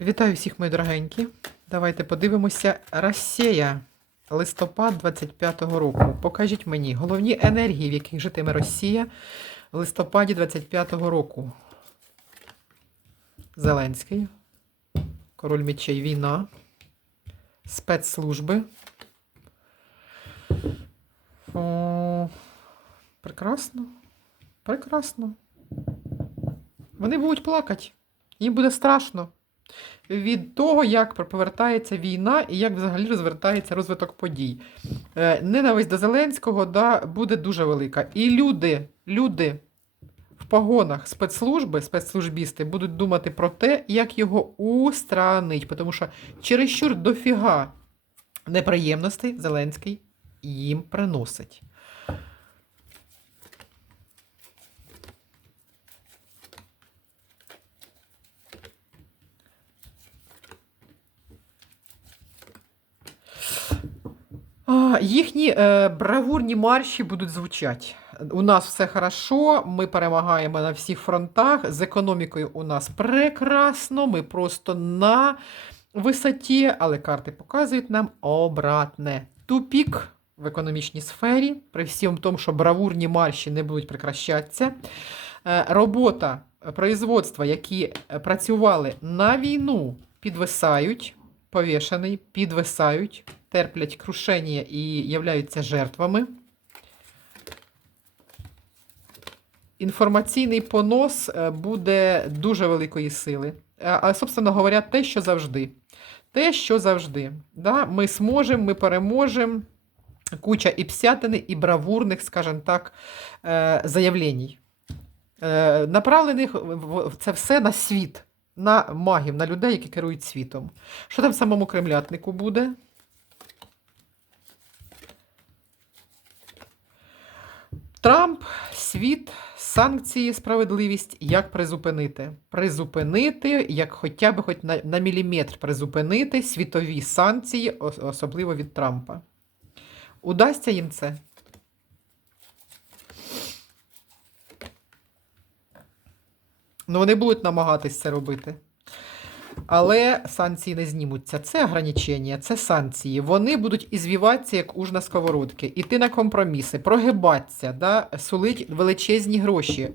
Вітаю всіх, мої дорогенькі. Давайте подивимося. Росія. Листопад 25-го року. Покажіть мені головні енергії, в яких житиме Росія в листопаді 25-го року. Зеленський. Король мечей війна. Спецслужби. О, прекрасно. Прекрасно. Вони будуть плакати. Їм буде страшно від того, як повертається війна і як взагалі розвертається розвиток подій. Е, Ненависть до Зеленського да, буде дуже велика. І люди, люди в погонах спецслужби, спецслужбісти будуть думати про те, як його устранить, тому що чересчур дофіга неприємностей Зеленський їм приносить. Їхні е, бравурні марші будуть звучати. У нас все хорошо, ми перемагаємо на всіх фронтах. З економікою у нас прекрасно, ми просто на висоті, але карти показують нам обратне. Тупік в економічній сфері, при всьому тому, що бравурні марші не будуть прекращатися. Е, робота производства, які е, працювали на війну, підвисають, повішаний, підвисають терплять крушення і являються жертвами. Інформаційний понос е, буде дуже великої сили. А, а, собственно говоря, те, що завжди. Те, що завжди. Да? Ми зможемо, ми переможемо. Куча і псятини, і бравурних, скажімо так, е, заявлень. Е, Направлених це все на світ, на магів, на людей, які керують світом. Що там в самому кремлятнику буде? Трамп, світ, санкції, справедливість. Як призупинити? Призупинити, як хоча б хоч на, на міліметр призупинити світові санкції, особливо від Трампа. Удасться їм це? Ну, вони будуть намагатись це робити. Але санкції не знімуться. Це ограничення, це санкції. Вони будуть ізвіватися, як уж на сковородки, іти на компроміси, прогибатися, да? сулить величезні гроші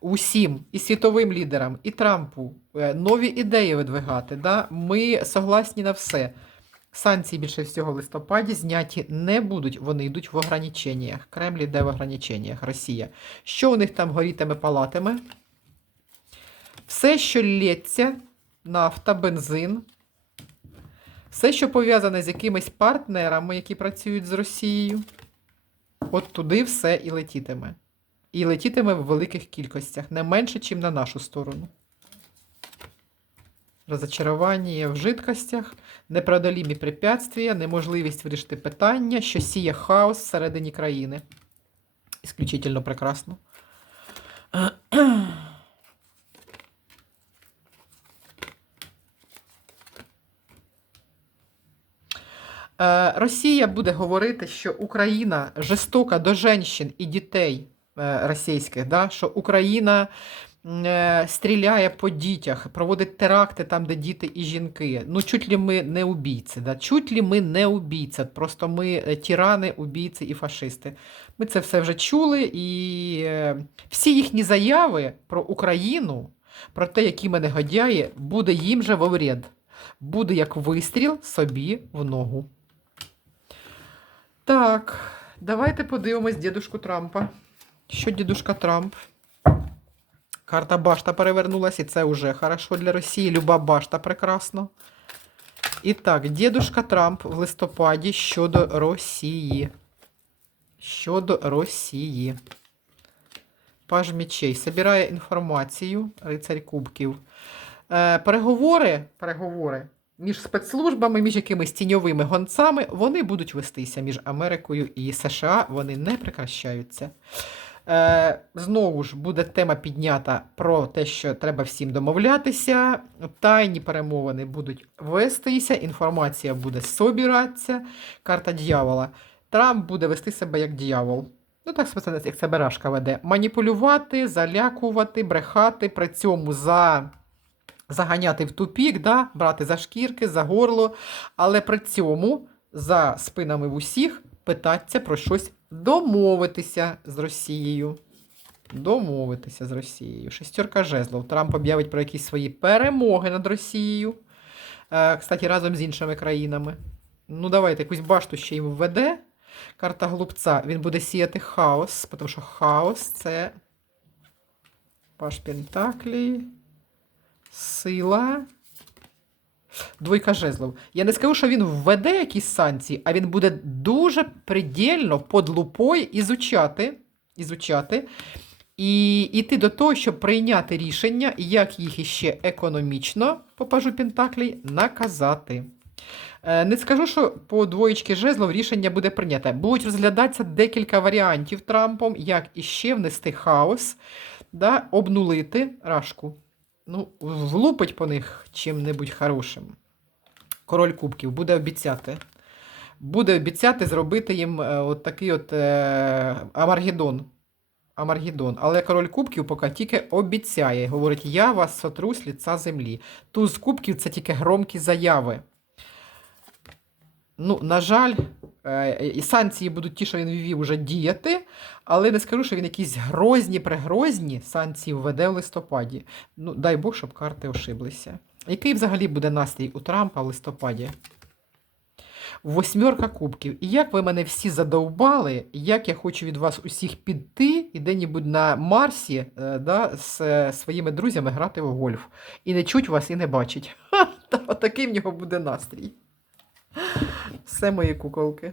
усім, і світовим лідерам, і Трампу, е, нові ідеї видвигати. Да? Ми согласні на все. Санкції більше всього в листопаді зняті не будуть, вони йдуть в ограниченнях. Кремль йде в ограниченнях, Росія. Що у них там горітиме, палатиме? Все, що лється, нафта, бензин, все, що пов'язане з якимись партнерами, які працюють з Росією, от туди все і летітиме. І летітиме в великих кількостях, не менше, ніж на нашу сторону. Розочарування в жидкостях, непродолімі препятствия, неможливість вирішити питання, що сіє хаос всередині країни. Ісключительно прекрасно. Росія буде говорити, що Україна жорстока до жінок і дітей е, російських, да? що Україна е, стріляє по дітях, проводить теракти там, де діти і жінки. Ну, чуть ли ми не убійці, да? чуть ли ми не убійці, просто ми е, тирани, убійці і фашисти. Ми це все вже чули, і е, всі їхні заяви про Україну, про те, які ми негодяї, буде їм же во вред. Буде як вистріл собі в ногу. Так, давайте подивимось дідушку Трампа. Що дідушка Трамп? Карта башта перевернулась, і це вже хорошо для Росії. Люба башта прекрасно. І так, дідушка Трамп в листопаді щодо Росії. Щодо Росії. Паж мечей. Собирає інформацію, рицарь кубків. Е, переговори, переговори між спецслужбами, між якимись тіньовими гонцами, вони будуть вестися між Америкою і США. Вони не прекращаються. Е, знову ж буде тема піднята про те, що треба всім домовлятися. Тайні перемовини будуть вестися, інформація буде собиратися. Карта дьявола. Трамп буде вести себе як дьявол. Ну, так як це барашка веде. Маніпулювати, залякувати, брехати, при цьому за заганяти в тупік, да? брати за шкірки, за горло, але при цьому за спинами в усіх питатися про щось домовитися з Росією. Домовитися з Росією. Шестерка жезлов. Трамп об'явить про якісь свої перемоги над Росією. Е, кстати, разом з іншими країнами. Ну, давайте якусь башту ще їм введе. Карта глупця. Він буде сіяти хаос, тому що хаос це Паш Пентаклі. Сила. Двойка жезлов. Я не скажу, що він введе якісь санкції, а він буде дуже предельно під лупою ізучати, ізучати і йти до того, щоб прийняти рішення, як їх іще економічно, по пажу Пентаклі, наказати. Е, Не скажу, що по двоєчки жезлов рішення буде прийняте. Будуть розглядатися декілька варіантів Трампом, як іще внести хаос, да, обнулити рашку. Ну, влупить по них чим-небудь хорошим. Король Кубків буде обіцяти. Буде обіцяти зробити їм е, от такий от е, Амаргедон. Амаргедон. Але король Кубків поки тільки обіцяє. Говорить, я вас сотру з ліца землі. Туз Кубків це тільки громкі заяви. Ну, на жаль, і санкції будуть ті, що він ввів, уже діяти, але не скажу, що він якісь грозні, пригрозні санкції введе в листопаді. Ну, дай Бог, щоб карти ошиблися. Який взагалі буде настрій у Трампа в листопаді? Восьмерка кубків. І як ви мене всі задовбали, як я хочу від вас усіх піти і де-небудь на Марсі е, да, з е, своїми друзями грати в гольф. І не чуть вас, і не бачить. Ха, та, Отакий в нього буде настрій. Все мої куколки.